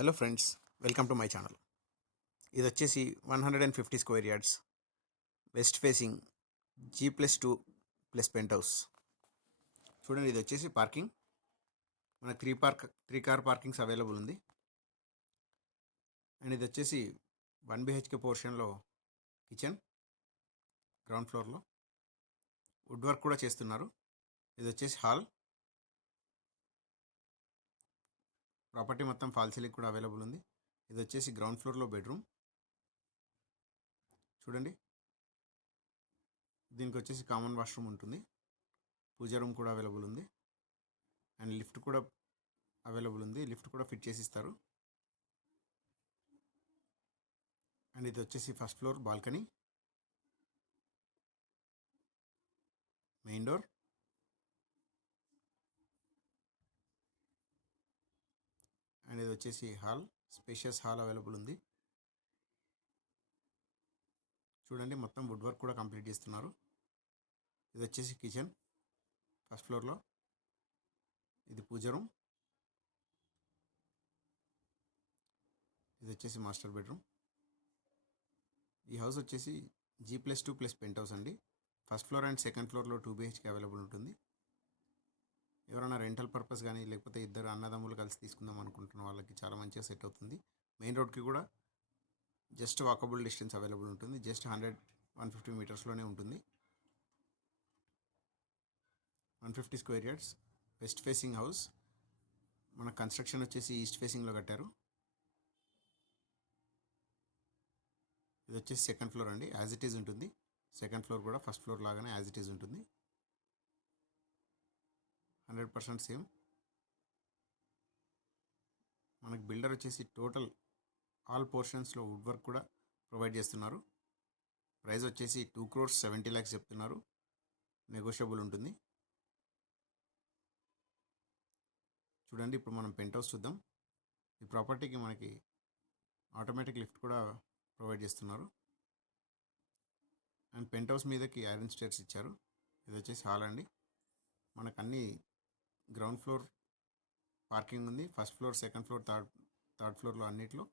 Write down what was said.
Hello friends, welcome to my channel. ఇది వచ్చేసి 150 square yards west facing G+2+ penthouse. చూడండి, ఇది వచ్చేసి పార్కింగ్. మన త్రీ కార్ పార్కింగ్స్ అవైలబుల్ ఉంది. అండ్ ఇది వచ్చేసి 1 BHK పోర్షన్లో కిచెన్, గ్రౌండ్ ఫ్లోర్లో వుడ్ వర్క్ కూడా చేస్తున్నారు. ఇది వచ్చేసి హాల్. ప్రాపర్టీ మొత్తం ఫాల్ సీలింగ్ కూడా అవైలబుల్ ఉంది. ఇది వచ్చేసి గ్రౌండ్ ఫ్లోర్లో బెడ్రూమ్. చూడండి, దీనికి వచ్చేసి కామన్ వాష్రూమ్ ఉంటుంది. పూజా రూమ్ కూడా అవైలబుల్ ఉంది. అండ్ లిఫ్ట్ కూడా అవైలబుల్ ఉంది. లిఫ్ట్ కూడా ఫిట్ చేసి ఇస్తారు. అండ్ ఇది వచ్చేసి first floor balcony, main door. And ఇది వచ్చేసి హాల్, స్పేషియస్ హాల్ అవైలబుల్ ఉంది. చూడండి, మొత్తం వుడ్ వర్క్ కూడా కంప్లీట్ చేస్తున్నారు. ఇది వచ్చేసి కిచెన్ ఫస్ట్ ఫ్లోర్లో. ఇది పూజ రూమ్. ఇది వచ్చేసి మాస్టర్ బెడ్రూమ్. ఈ హౌస్ వచ్చేసి G+2+ పెంట్ హౌస్ అండి. ఫస్ట్ ఫ్లోర్ అండ్ సెకండ్ ఫ్లోర్లో 2 BHK అవైలబుల్ ఉంటుంది. ఎవరైనా రెంటల్ పర్పస్ కానీ లేకపోతే ఇద్దరు అన్నదమ్ములు కలిసి తీసుకుందాం అనుకుంటున్న వాళ్ళకి చాలా మంచిగా సెట్ అవుతుంది. మెయిన్ రోడ్కి కూడా జస్ట్ వాకబుల్ డిస్టెన్స్ అవైలబుల్ ఉంటుంది. జస్ట్ 150 మీటర్స్లోనే ఉంటుంది. 150 square yards west facing house. మన కన్స్ట్రక్షన్ వచ్చేసి ఈస్ట్ ఫేసింగ్లో కట్టారు. ఇది వచ్చేసి సెకండ్ ఫ్లోర్ అండి. యాజ్ ఇట్ ఈజ్ ఉంటుంది. సెకండ్ ఫ్లోర్ కూడా ఫస్ట్ ఫ్లోర్ లాగానే యాజ్ ఇట్ ఈజ్ ఉంటుంది. 100% సేమ్. మనకు బిల్డర్ వచ్చేసి టోటల్ ఆల్ పోర్షన్స్లో వుడ్ వర్క్ కూడా ప్రొవైడ్ చేస్తున్నారు. ప్రైస్ వచ్చేసి 2,70 lakhs చెప్తున్నారు. నెగోషియబుల్ ఉంటుంది. చూడండి, ఇప్పుడు మనం పెంట్ హౌస్ చూద్దాం. ఈ ప్రాపర్టీకి మనకి ఆటోమేటిక్ లిఫ్ట్ కూడా ప్రొవైడ్ చేస్తున్నారు. అండ్ పెంట్ హౌస్ మీదకి ఐరన్ స్టేర్స్ ఇచ్చారు. ఇది వచ్చేసి హాల్ అండి. మనకు అన్ని గ్రౌండ్ ఫ్లోర్ పార్కింగ్ ఉంది. First floor, second floor, third ఫ్లోర్లో అన్నిట్లో